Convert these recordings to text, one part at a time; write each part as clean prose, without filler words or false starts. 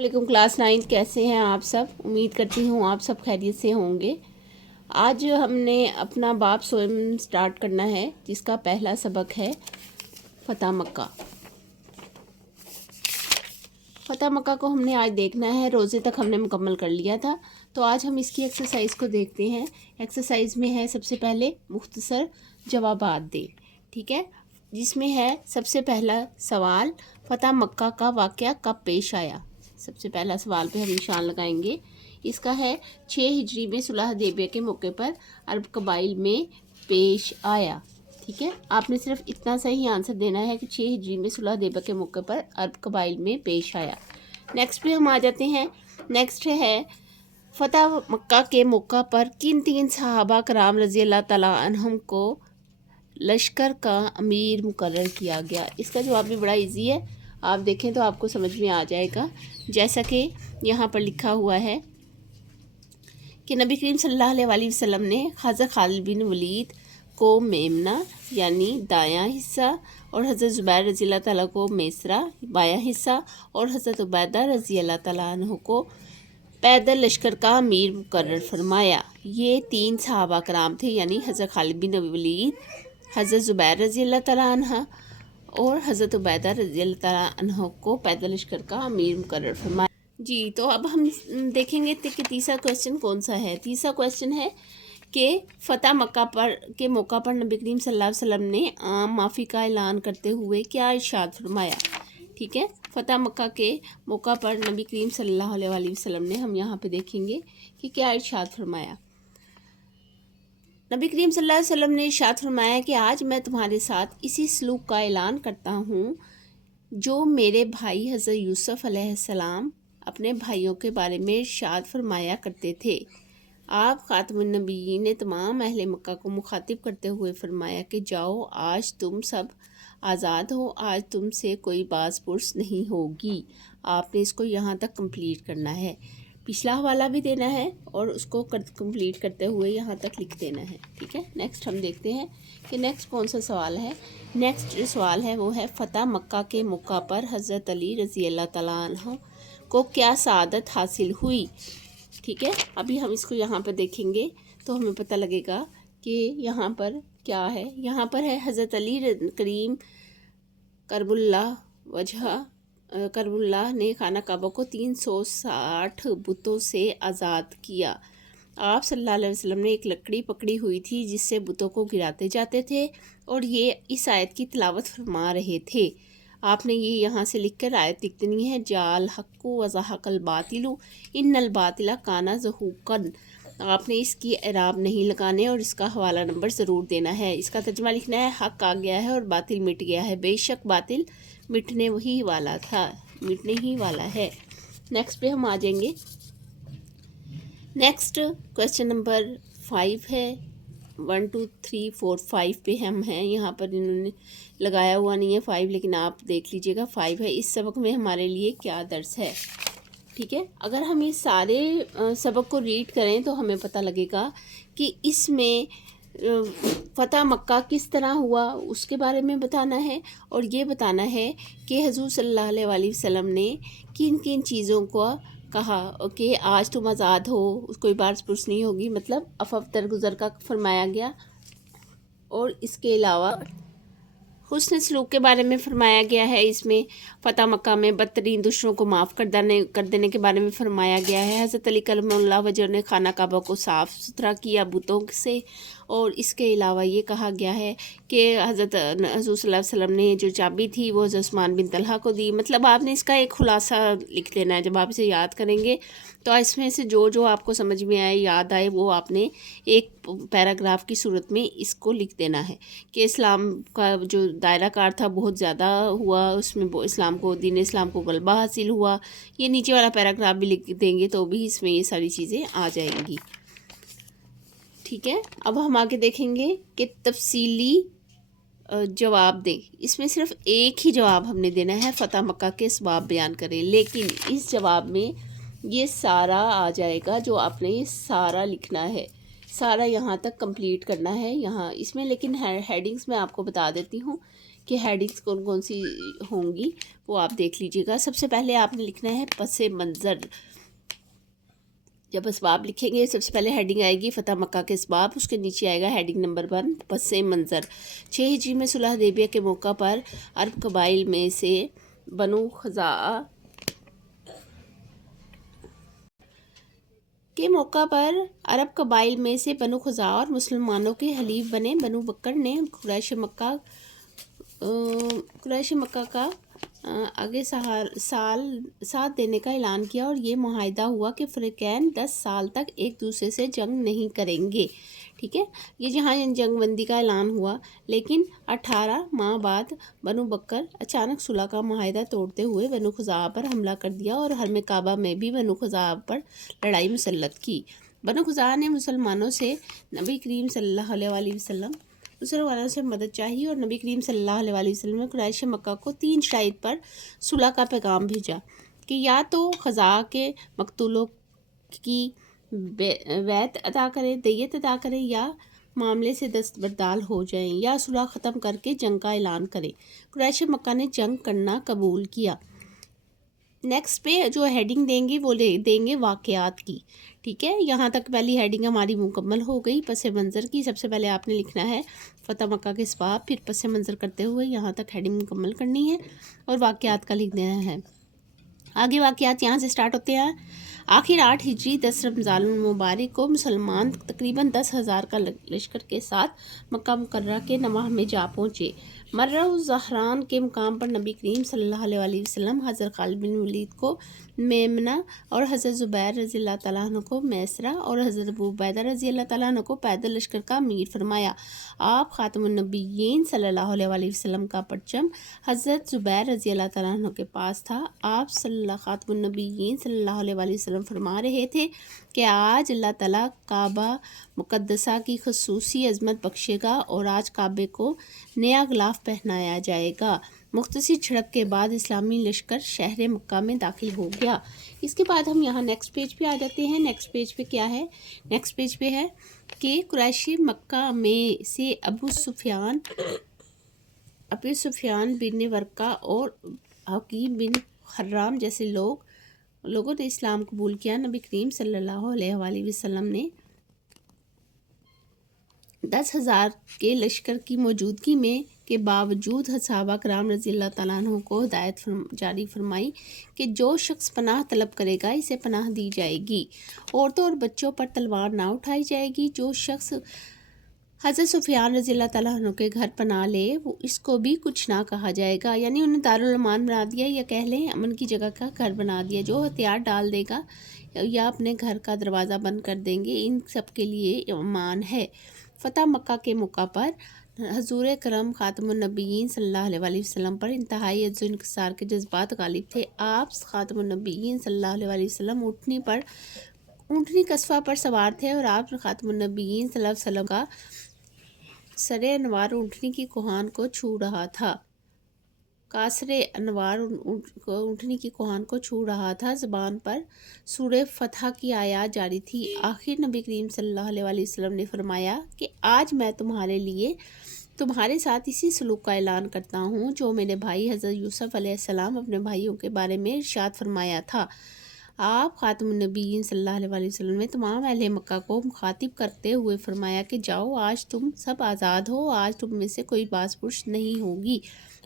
वालेकुम क्लास 9 कैसे हैं आप सब। उम्मीद करती हूँ आप सब खैरियत से होंगे। आज हमने अपना बाब स्वयं स्टार्ट करना है जिसका पहला सबक है फ़तह मक्का। फ़तह मक्का को हमने आज देखना है, रोज़े तक हमने मुकम्मल कर लिया था। तो आज हम इसकी एक्सरसाइज को देखते हैं। एक्सरसाइज में है सबसे पहले मुख्तसर जवाबात दें, ठीक है, जिसमें है सबसे पहला सवाल फ़तह मक्का का वाक़या कब पेश आया। सबसे पहला सवाल पे हम निशान लगाएंगे। इसका है 6 हिजरी में सुलह हुदैबिया के मौके पर अरब कबाइल में पेश आया। ठीक है, आपने सिर्फ इतना सही आंसर देना है कि 6 हिजरी में सुलह हुदैबिया के मौके पर अरब कबाइल में पेश आया। नेक्स्ट पे हम आ जाते हैं। नेक्स्ट है फ़तह मक्का के मौका पर किन 3 सहाबा कराम रज़ी अल्लाह तआला अन्हुम को लश्कर का अमीर मुकर्रर किया गया। इसका जवाब भी बड़ा इजी है, आप देखें तो आपको समझ में आ जाएगा। जैसा कि यहाँ पर लिखा हुआ है कि नबी करीम सल्लल्लाहु अलैहि वसल्लम ने हज़रत खालिद बिन वलीद को मेमना यानी दायां हिस्सा और हज़रत ज़ुबैर रज़ी अल्लाह तआला को मेसरा बायां हिस्सा और हज़रत उबैदा रज़ी अल्लाह तआला अन्हु को पैदल लश्कर का अमीर मुकर्रर फरमाया। ये 3 सहाबा कराम थे, यानी हज़रत खालिद बिन वलीद, हज़रत ज़ुबैर रज़ी अल्लाह तआला अन्हा और हज़रत उबैदा रज़ी अल्लाह तआला अन्हु को पैदल लश्कर का अमीर मुकर्रर फरमाया। जी, तो अब हम देखेंगे कि तीसरा क्वेश्चन कौन सा है। तीसरा क्वेश्चन है कि फ़तह मक्का पर के मौका पर नबी करीम सल्लल्लाहु अलैहि वसल्लम ने आम माफ़ी का ऐलान करते हुए क्या इरशाद फरमाया। ठीक है, फ़तह मक्का के मौका पर नबी करीम सल्लल्लाहु अलैहि वसल्लम ने हम यहाँ पे देखेंगे कि क्या इरशाद फरमाया। नबी करीम सल्लल्लाहु अलैहि वसल्लम ने इरशाद फरमाया कि आज मैं तुम्हारे साथ इसी सलूक का ऐलान करता हूँ जो मेरे भाई हज़रत यूसुफ़ अलैहिस्सलाम अपने भाइयों के बारे में इरशाद फरमाया करते थे। आप ख़ातमुन नबीय्यीन ने तमाम अहले मक्का को मुखातिब करते हुए फरमाया कि जाओ, आज तुम सब आज़ाद हो, आज तुमसे कोई बाज़ पुर्स नहीं होगी। आपने इसको यहाँ तक कंप्लीट करना है, पिछला हवाला भी देना है और उसको कंप्लीट करते हुए यहाँ तक लिख देना है। ठीक है, नेक्स्ट हम देखते हैं कि नेक्स्ट कौन सा सवाल है। नेक्स्ट जो सवाल है वो है फ़तह मक्का के मौका पर हज़रत अली रज़ी अल्लाह तआला अन्हु को क्या सआदत हासिल हुई। ठीक है, अभी हम इसको यहाँ पर देखेंगे तो हमें पता लगेगा कि यहाँ पर क्या है। यहाँ पर है हज़रत अली करीम करबुल्लाह ने खाना काबा को 360 बुतों से आज़ाद किया। आप सल्लल्लाहु अलैहि वसल्लम ने एक लकड़ी पकड़ी हुई थी जिससे बुतों को गिराते जाते थे और ये इस आयत की तिलावत फरमा रहे थे। आपने ये यहाँ से लिखकर आयत लिख देनी है, जाल हक्कु व ज़हक़ल बातिलु इन्नल बातिला काना ज़हूक़न। आपने इसकी एराब नहीं लगाने और इसका हवाला नंबर ज़रूर देना है। इसका तर्जुमा लिखना है, हक आ गया है और बातिल मिट गया है, बेशक बातिल मिटने ही वाला है। नेक्स्ट पे हम आ जाएंगे। नेक्स्ट क्वेश्चन नंबर 5 है। 1 2 3 4 5 पे हम हैं। यहाँ पर इन्होंने लगाया हुआ नहीं है 5, लेकिन आप देख लीजिएगा 5 है। इस सबक में हमारे लिए क्या दर्स है। ठीक है, अगर हम ये सारे सबक को रीड करें तो हमें पता लगेगा कि इसमें फ़तह मक्का किस तरह हुआ उसके बारे में बताना है और ये बताना है कि हुज़ूर सल्लल्लाहु अलैहि वसल्लम ने किन किन चीज़ों को कहा कि आज तुम आज़ाद हो, कोई बार्स पुर्स नहीं होगी, मतलब अफ़व दरगुज़र का फरमाया गया। और इसके अलावा हुस्न सलूक के बारे में फरमाया गया है। इसमें फ़तह मक्का में बदतरीन दुश्मनों को माफ़ कर देने के बारे में फरमाया गया है। हज़रत अली करमुल्लाह वजह ने खाना काबा को साफ़ सुथरा किया बुतों से। और इसके अलावा ये कहा गया है कि हज़रत हुज़ूर सल्लल्लाहु अलैहि वसल्लम ने जो चाबी थी वो हज़रत उस्मान बिन तलहा को दी। मतलब आपने इसका एक खुलासा लिख देना है। जब आप इसे याद करेंगे तो इसमें से जो जो आपको समझ में आए, याद आए, वो आपने एक पैराग्राफ की सूरत में इसको लिख देना है कि इस्लाम का जो दायरा कार था बहुत ज़्यादा हुआ, उसमें दीन इस्लाम को गलबा हासिल हुआ। ये नीचे वाला पैराग्राफ भी लिख देंगे तो भी इसमें ये सारी चीज़ें आ जाएंगी। ठीक है, अब हम आगे देखेंगे कि तफसीली जवाब दें। इसमें सिर्फ एक ही जवाब हमने देना है, फ़तह मक्का के असबाब बयान करें, लेकिन इस जवाब में ये सारा आ जाएगा जो आपने ये सारा लिखना है, सारा यहाँ तक कंप्लीट करना है। यहाँ इसमें लेकिन हेडिंग्स मैं आपको बता देती हूँ کہ ہیڈنگس کون کون سی ہوں گی وہ آپ دیکھ لیجیے گا۔ سب سے پہلے آپ نے لکھنا ہے پس منظر۔ جب اسباب لکھیں گے سب سے پہلے ہیڈنگ آئے گی فتح مکہ کے اسباب، اس کے نیچے آئے گا ہیڈنگ نمبر 1 پس منظر۔ 6 ہجری میں صلح حدیبیہ کے موقع پر عرب قبائل میں سے بنو خزاعہ اور مسلمانوں کے حلیف بنے بنو بکر نے قریش مکہ کا آگے ساتھ دینے کا اعلان کیا، اور یہ معاہدہ ہوا کہ فریقین 10 سال تک ایک دوسرے سے جنگ نہیں کریں گے۔ ٹھیک ہے، یہ جہاں جنگ بندی کا اعلان ہوا، لیکن 18 ماہ بعد بنو بکر اچانک صلح کا معاہدہ توڑتے ہوئے بنو خزاعہ پر حملہ کر دیا اور حرم کعبہ میں بھی بنو خزاعہ پر لڑائی مسلط کی۔ بنو خزاعہ نے مسلمانوں سے نبی کریم صلی اللہ علیہ وسلم سے مدد چاہی، اور نبی کریم صلی اللہ علیہ وسلم نے قریش مکہ کو 3 شرائط پر صلح کا پیغام بھیجا کہ یا تو خزاعہ کے مقتولوں کی دیت ادا کریں یا معاملے سے دستبردار ہو جائیں یا صلح ختم کر کے جنگ کا اعلان کریں۔ قریش مکہ نے جنگ کرنا قبول کیا۔ نیکسٹ پہ جو ہیڈنگ دیں گے وہ دیں گے واقعات کی۔ ٹھیک ہے، یہاں تک پہلی ہیڈنگ ہماری مکمل ہو گئی پس منظر کی۔ سب سے پہلے آپ نے لکھنا ہے فتح مکہ کے اسباب، پھر پس منظر کرتے ہوئے یہاں تک ہیڈنگ مکمل کرنی ہے اور واقعات کا لکھ دینا ہے۔ آگے واقعات یہاں سے سٹارٹ ہوتے ہیں۔ آخر 8 ہجری 10 رمضان المبارک کو مسلمان تقریباً 10,000 کا لشکر کے ساتھ مکہ مکرمہ کے نواح میں جا پہنچے۔ مرہ زہران کے مقام پر نبی کریم صلی اللہ علیہ وسلم حضرت خالد بن ولید کو میمنہ اور حضرت زبیر رضی اللہ تعالیٰ عنہ کو میسرہ اور حضرت ابو عبیدہ رضی اللہ تعالیٰ عنہ کو پیدل لشکر کا امیر فرمایا۔ آپ خاتم النبیین صلی اللہ علیہ وسلم کا پرچم حضرت زبیر رضی اللہ تعالیٰ عنہ کے پاس تھا۔ آپ خاتم النبیین صلی اللہ علیہ وسلم فرما رہے تھے کہ آج اللہ تعالیٰ کعبہ مقدسہ کی خصوصی عظمت بخشے گا اور آج کعبے کو نیا غلاف پہنایا جائے گا۔ مختصر جھڑپ کے بعد اسلامی لشکر شہر مکہ میں داخل ہو گیا۔ اس کے بعد ہم یہاں نیکسٹ پیج پہ آ جاتے ہیں۔ نیکسٹ پیج پہ کیا ہے؟ نیکسٹ پیج پہ ہے کہ قریش مکہ میں سے ابو سفیان بن ورقہ اور حکیم بن حرام جیسے لوگوں نے اسلام قبول کیا۔ نبی کریم صلی اللہ علیہ وسلم نے 10,000 کے لشکر کی موجودگی میں کے باوجود صحابہ کرام رضی اللہ تعالیٰ عنہ کو ہدایت جاری فرمائی کہ جو شخص پناہ طلب کرے گا اسے پناہ دی جائے گی، عورتوں اور بچوں پر تلوار نہ اٹھائی جائے گی۔ جو شخص حضرت سفیان رضی اللہ تعالیٰ عنہ کے گھر پناہ لے وہ اس کو بھی کچھ نہ کہا جائے گا، یعنی انہیں دارالامان بنا دیا یا کہہ لیں امن کی جگہ کا گھر بنا دیا۔ جو ہتھیار ڈال دے گا یا اپنے گھر کا دروازہ بند کر دیں گے ان سب کے لیے امان ہے۔ فتح مکہ کے موقع پر حضور کرم خاتم النبیین صلی اللہ علیہ وسلم پر انتہائی عجز و انکسار کے جذبات غالب تھے۔ آپ خاتم النبیین صلی اللہ علیہ وسلم اونٹنی قصفہ پر سوار تھے اور آپ خاتم النبیین صلی اللہ علیہ وسلم کا سر انوار اونٹنی کی کوہان کو چھو رہا تھا۔ زبان پر سورہ فتح کی آیات جاری تھی۔ آخر نبی کریم صلی اللہ علیہ وسلم نے فرمایا کہ آج میں تمہارے ساتھ اسی سلوک کا اعلان کرتا ہوں جو میرے بھائی حضرت یوسف علیہ السلام اپنے بھائیوں کے بارے میں ارشاد فرمایا تھا۔ آپ خاتم النبیین صلی اللہ علیہ وسلم نے تمام اہل مکہ کو مخاطب کرتے ہوئے فرمایا کہ جاؤ آج تم سب آزاد ہو، آج تم میں سے کوئی باز پرس نہیں ہوگی۔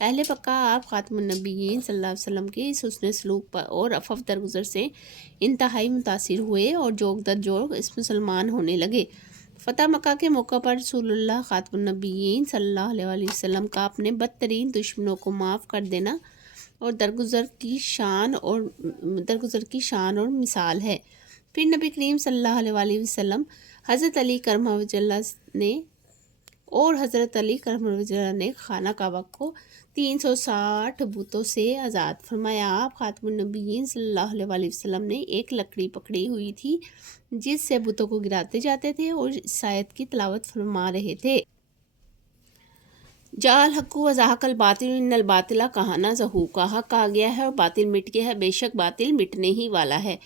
اہل مکہ آپ خاتم النبیین صلی اللہ علیہ وسلم کے اس حسن سلوک پر اور عفو درگزر سے انتہائی متاثر ہوئے اور جوگ در جوگ اس مسلمان ہونے لگے۔ فتح مکہ کے موقع پر رسول اللہ خاتم النبیین صلی اللہ علیہ وسلم کا اپنے بدترین دشمنوں کو معاف کر دینا اور درگزر کی شان اور مثال ہے۔ پھر نبی کریم صلی اللہ علیہ وسلم حضرت علی کرم وجہ نے خانہ کعبہ کو 360 بتوں سے آزاد فرمایا۔ آپ خاتم النبیین صلی اللہ علیہ وسلم نے ایک لکڑی پکڑی ہوئی تھی جس سے بتوں کو گراتے جاتے تھے اور اس آیت کی تلاوت فرما رہے تھے۔ جاء الحق وزهق الباطل ان الباطل کان زہوقا، حق آ گیا ہے اور باطل مٹ گیا ہے، بے شک باطل مٹنے ہی والا ہے۔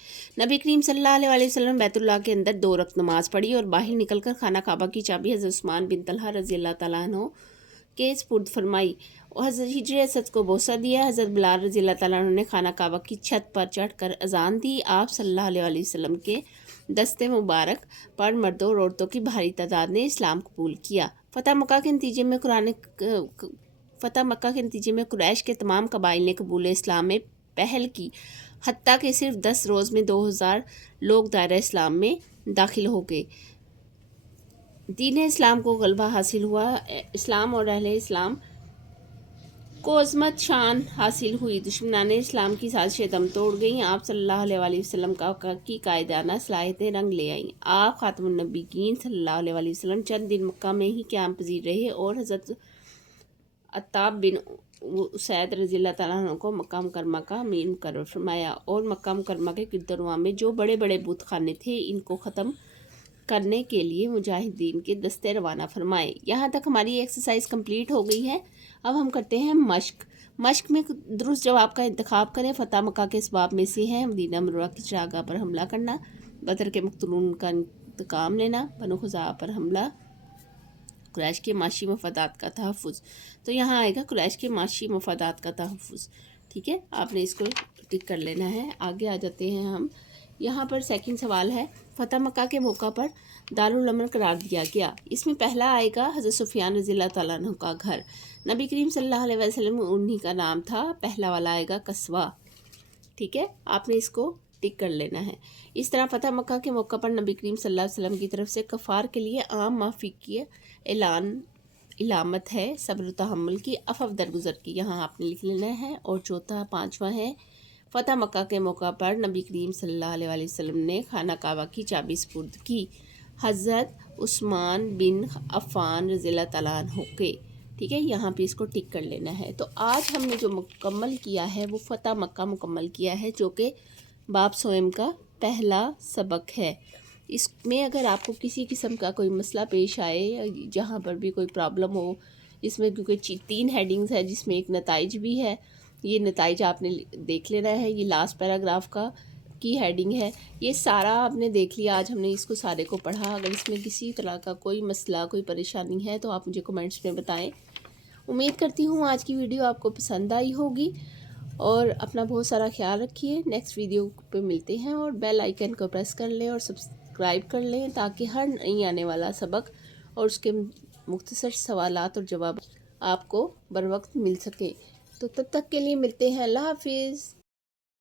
نبی کریم صلی اللہ علیہ وسلم بیت اللہ کے اندر 2 رکعت نماز پڑھی اور باہر نکل کر خانہ کعبہ کی چابی حضرت عثمان بن طلحہ رضی اللہ تعالیٰ عنہ کے سپرد فرمائی और हज़रत हिजर असद को बोसा दिया। हज़रत बिलाल रज़ी अल्लाह ताला अन्हु ने खाना काबा की छत पर चढ़कर अजान दी। आप सल्लल्लाहु अलैहि वसल्लम के दस्ते मुबारक पर मर्दों और औरतों की भारी तादाद ने इस्लाम कबूल किया। फ़तह मक्का के नतीजे में कुरैश के तमाम कबाइल ने कबूल इस्लाम में पहल की। हत्ता कि सिर्फ 10 रोज़ में 2000 लोग दायरा इस्लाम में दाखिल हो गए। दीन इस्लाम को गलबा हासिल हुआ। इस्लाम और अहले इस्लाम को अज़मत शान हासिल हुई। दुश्मनाने इस्लाम की साजिशें दम तोड़ गईं। आप सल्लल्लाहु अलैहि वसल्लम की कायदाना सलाहियतें रंग ले आईं। आप खातमुन नबीयीन सल्लल्लाहु अलैहि वसल्लम चंद दिन मक्का में ही क़याम पजीर रहे और हज़रत अत्ताब बिन उसैद रज़ी अल्लाह ताला अन्हु को मक्का मुकर्रमा का अमीर मुकर्रर फरमाया और मक्का मुकर्रमा के गिरदोनवा में जो बड़े बड़े बुत खाने थे इनको ख़त्म करने के लिए मुजाहिदीन के दस्ते रवाना फरमाए। यहाँ तक हमारी एक्सरसाइज कंप्लीट हो गई है। अब हम करते हैं मश्क में दुरुस्त जवाब का इंतखाब करें। फ़तह मक्का के इसबाब में से हैं मदीना मुनव्वरा की चरागाह पर हमला करना, बदर के मक़तूलों का इंतकाम लेना, बनु खुज़ा पर हमला, कुरैश के माशी मफादात का तहफ़्फ़ुज़। तो यहाँ आएगा कुरैश के माशी मफादात का तहफ़्फ़ुज़। ठीक है, आपने इसको टिक कर लेना है। आगे आ जाते हैं हम। यहाँ पर सेकंड सवाल है, फ़तह मक्का के मौका पर दारुल अमन करार दिया गया। इसमें पहला आएगा हज़रत सुफियान रज़ी अल्लाह ताला अन्हु का घर। नबी करीम सल्लल्लाहु अलैहि वसल्लम उन्हीं का नाम था। पहला वाला आएगा कस्वा। ठीक है, आपने इसको टिक कर लेना है। इस तरह फ़तह मक्का के मौका पर नबी करीम सल्लल्लाहु अलैहि वसल्लम की तरफ से कफ़ार के लिए आम माफ़ी की इलामत है सब्र तहम्मुल की, अफ़व दरगुज़र की। यहाँ आपने लिख लेना है। और चौथा पाँचवा है, फ़तह मक्का के मौका पर नबी करीम सल्लल्लाहु अलैहि वसल्लम ने खाना काबा की चाबी सुपुर्द की हज़रत उस्मान बिन अफ़्फ़ान रज़ी अल्लाह ताला अन्हु के। ठीक है, यहाँ पे इसको टिक कर लेना है। तो आज हमने जो मुकम्मल किया है वो फ़तह मक्का मुकम्मल किया है, जो कि बाब सोएम का पहला सबक है। इसमें अगर आपको किसी किस्म का कोई मसला पेश आए, जहाँ पर भी कोई प्रॉब्लम हो, इसमें क्योंकि 3 हेडिंग्स है जिसमें एक नताइज भी है, ये नताइज आपने देख लेना है। ये लास्ट पैराग्राफ का की हेडिंग है। ये सारा आपने देख लिया। आज हमने इसको सारे को पढ़ा। अगर इसमें किसी तरह का कोई मसला कोई परेशानी है तो आप मुझे कमेंट्स में बताएं। उम्मीद करती हूँ आज की वीडियो आपको पसंद आई होगी और अपना बहुत सारा ख्याल रखिए। नेक्स्ट वीडियो पे मिलते हैं और बेल आइकन को प्रेस कर लें और सब्सक्राइब कर लें ताकि हर नई आने वाला सबक और उसके मुख्तसर सवालात और जवाब आपको बर वक्त मिल सके। तो तब तक के लिए मिलते हैं। अल्लाह हाफिज़।